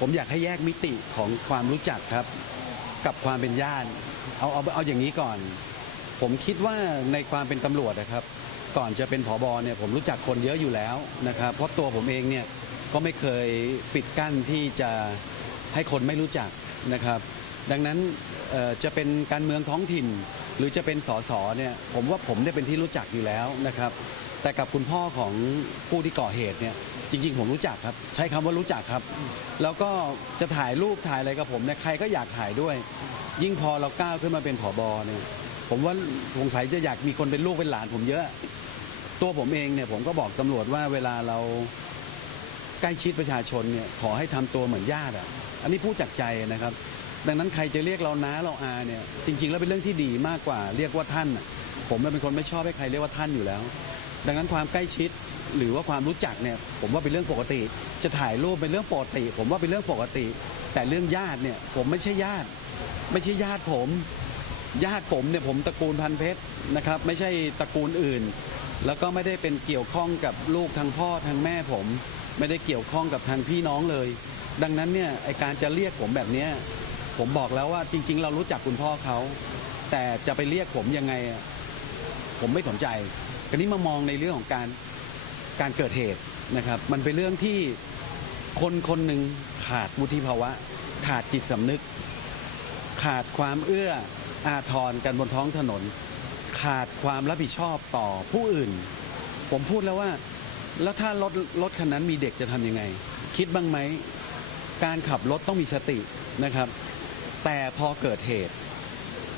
ผมอยากให้แยกมิติของความรู้จักครับ กับความเป็นญาติเอาเอาเอาอย่างนี้ก่อน ผมคิดว่าในความเป็นตำรวจนะครับ ก่อนจะเป็นผอบอเนี่ยผมรู้จักคนเยอะอยู่แล้วนะครับ เพราะตัวผมเองเนี่ยก็ไม่เคยปิดกั้นที่จะให้คนไม่รู้จักนะครับ ดังนั้นจะเป็นการเมืองท้องถิ่น หรือจะเป็นสสเนี่ยผมว่าผมได้เป็นที่รู้จักอยู่แล้วนะครับ แต่กับคุณพ่อของผู้ที่ก่อเหตุเนี่ย จริง ๆ ผมรู้จักครับ ใช้คำว่ารู้จักครับ แล้วก็จะถ่ายรูปถ่ายอะไรกับผมเนี่ยใครก็อยากถ่ายด้วย ยิ่งพอเราก้าวขึ้นมาเป็นผอบอเนี่ยผมว่าสงสัยจะอยากมีคนเป็นลูกเป็นหลานผมเยอะ ตัวผมเองเนี่ยผมก็บอกตำรวจว่าเวลาเราใกล้ชิดประชาชนเนี่ยขอให้ทำตัวเหมือนญาติอะอันนี้พูดจากใจนะครับ ดังนั้นใครจะเรียกเราน้าเราอาเนี่ยจริง ๆ แล้วเป็นเรื่องที่ดีมากกว่า เรียกว่าท่านน่ะผมเป็นคนไม่ชอบให้ใครเรียกว่าท่านอยู่แล้ว ดังนั้นความใกล้ชิด หรือว่าความรู้จักเนี่ยผมว่าเป็นเรื่องปกติ จะถ่ายรูปเป็นเรื่องปกติ ผมว่าเป็นเรื่องปกติ แต่เรื่องญาติเนี่ยผมไม่ใช่ญาติ ไม่ใช่ญาติผม ญาติผมเนี่ยผมตระกูลพันเพชรนะครับ ไม่ใช่ตระกูลอื่น แล้วก็ไม่ได้เป็นเกี่ยวข้องกับลูกทางพ่อทางแม่ผม ไม่ได้เกี่ยวข้องกับทางพี่น้องเลย ดังนั้นเนี่ยไอการจะเรียกผมแบบเนี้ยผมบอกแล้วว่าจริง ๆ เรารู้จักคุณพ่อเขาแต่จะไปเรียกผมยังไง ผมไม่สนใจคราวนี้มามองในเรื่องของการ การเกิดเหตุนะครับ มันเป็นเรื่องที่คนคนหนึ่งขาดวุฒิภาวะ ขาดจิตสำนึก ขาดความเอื้ออาทรกันบนท้องถนน ขาดความรับผิดชอบต่อผู้อื่น ผมพูดแล้วว่า แล้วถ้ารถรถคันนั้นมีเด็กจะทำยังไง คิดบ้างไหม การขับรถต้องมีสตินะครับ แต่พอเกิดเหตุ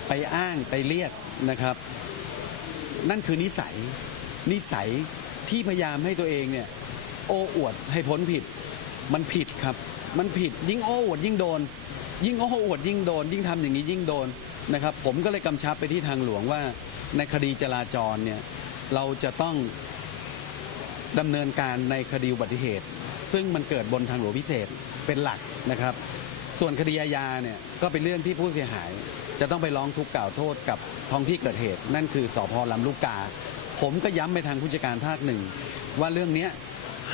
ไปอ้างไปเรียกนะครับ นั่นคือนิสัยนิสัย ที่พยายามให้ตัวเองเนี่ยโอ้อวดให้พ้นผิด มันผิดครับ มันผิดยิ่งโอ้อวดยิ่งโดน ยิ่งโอ้อวดยิ่งโดน ยิ่งทำอย่างนี้ยิ่งโดนนะครับ ผมก็เลยกำชับไปที่ทางหลวงว่า ในคดีจราจรเนี่ยเราจะต้องดำเนินการในคดีอุบัติเหตุ ซึ่งมันเกิดบนทางหลวงพิเศษเป็นหลักนะครับ ส่วนคดีอาญาเนี่ยก็เป็นเรื่องที่ผู้เสียหาย จะต้องไปร้องทุกข์กล่าวโทษกับท้องที่เกิดเหตุ นั่นคือสพลำลูกกา ผมก็ย้ำไปทางผู้จัดการภาคหนึ่ง ว่าเรื่องเนี้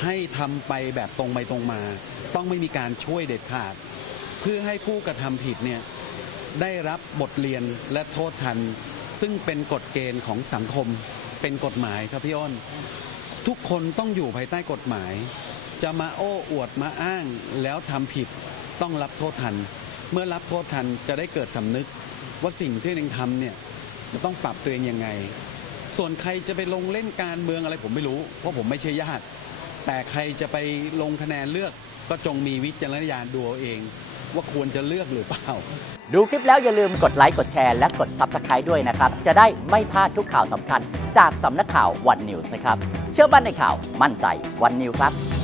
ให้ทำไปแบบตรงไปตรงมา ต้องไม่มีการช่วยเด็ดขาด เพื่อให้ผู้กระทำผิดเนี่ยได้รับบทเรียนและโทษทัน ซึ่งเป็นกฎเกณฑ์ของสังคมเป็นกฎหมายครับพี่อ้น ทุกคนต้องอยู่ภายใต้กฎหมาย จะมาโอ้อวดมาอ้างแล้วทำผิดต้องรับโทษทัน เมื่อรับโทษทันจะได้เกิดสำนึก ว่าสิ่งที่ตัวเองทำเนี่ยจะต้องปรับตัวเองยังไง ส่วนใครจะไปลงเล่นการเมืองอะไรผมไม่รู้ เพราะผมไม่ใช่ญาติ แต่ใครจะไปลงคะแนนเลือกก็จงมีวิจารณญาณดูเอาเอง ว่าควรจะเลือกหรือเปล่า ดูคลิปแล้วอย่าลืมกดไลค์กดแชร์และกด Subscribe ด้วยนะครับ จะได้ไม่พลาดทุกข่าวสำคัญ จากสำนักข่าววันนิวส์นะครับ เชื่อมั่นในข่าวมั่นใจวันนิวครับ